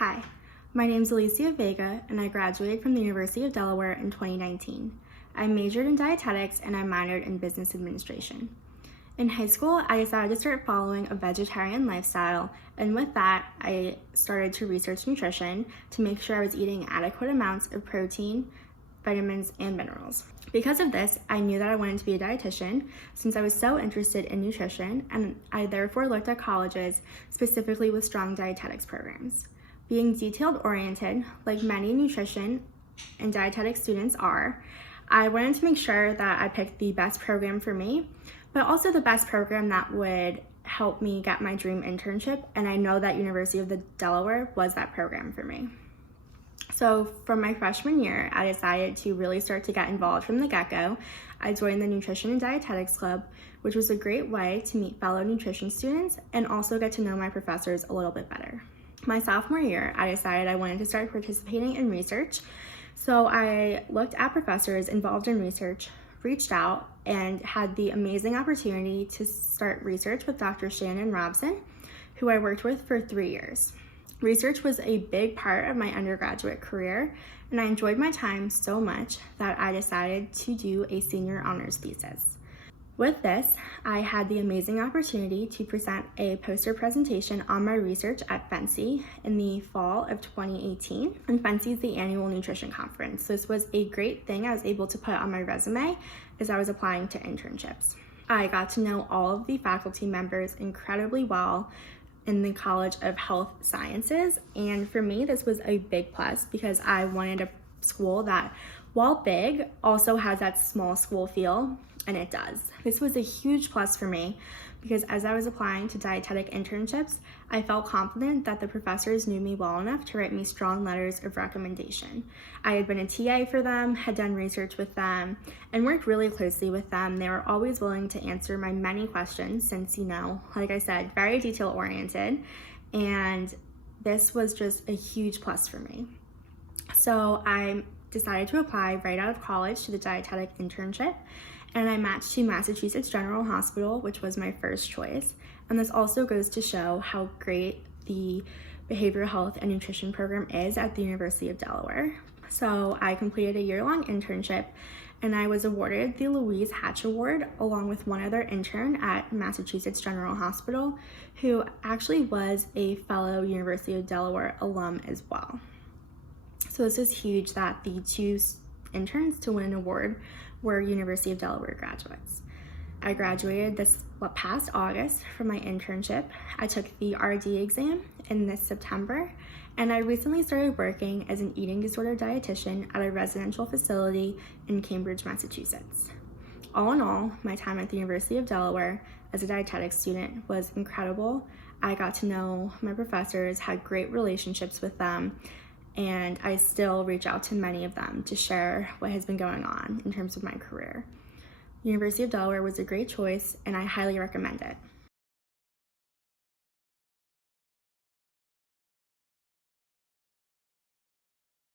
Hi, my name is Alicia Vega and I graduated from the University of Delaware in 2019. I majored in dietetics and I minored in business administration. In high school, I decided to start following a vegetarian lifestyle, and with that, I started to research nutrition to make sure I was eating adequate amounts of protein, vitamins, and minerals. Because of this, I knew that I wanted to be a dietitian since I was so interested in nutrition, and I therefore looked at colleges specifically with strong dietetics programs. Being detailed-oriented, like many nutrition and dietetics students are, I wanted to make sure that I picked the best program for me, but also the best program that would help me get my dream internship, and I know that University of Delaware was that program for me. So from my freshman year, I decided to really start to get involved from the get-go. I joined the Nutrition and Dietetics Club, which was a great way to meet fellow nutrition students and also get to know my professors a little bit better. My sophomore year, I decided I wanted to start participating in research. So I looked at professors involved in research, reached out, and had the amazing opportunity to start research with Dr. Shannon Robson, who I worked with for 3 years. Research was a big part of my undergraduate career, and I enjoyed my time so much that I decided to do a senior honors thesis. With this, I had the amazing opportunity to present a poster presentation on my research at FNCE in the fall of 2018. And FNCE is the annual nutrition conference. This was a great thing I was able to put on my resume as I was applying to internships. I got to know all of the faculty members incredibly well in the College of Health Sciences, and for me this was a big plus because I wanted a school that, while big, also has that small school feel, and it does. This was a huge plus for me because as I was applying to dietetic internships, I felt confident that the professors knew me well enough to write me strong letters of recommendation. I had been a TA for them, had done research with them, and worked really closely with them. They were always willing to answer my many questions since, like I said, very detail oriented, and this was just a huge plus for me. So I decided to apply right out of college to the dietetic internship, and I matched to Massachusetts General Hospital, which was my first choice. And this also goes to show how great the behavioral health and nutrition program is at the University of Delaware. So I completed a year-long internship, and I was awarded the Louise Hatch Award along with one other intern at Massachusetts General Hospital, who actually was a fellow University of Delaware alum as well. So this is huge that the two interns to win an award were University of Delaware graduates. I graduated this past August from my internship. I took the RD exam in this September, and I recently started working as an eating disorder dietitian at a residential facility in Cambridge, Massachusetts. All in all, my time at the University of Delaware as a dietetics student was incredible. I got to know my professors, had great relationships with them, and I still reach out to many of them to share what has been going on in terms of my career. University of Delaware was a great choice, and I highly recommend it.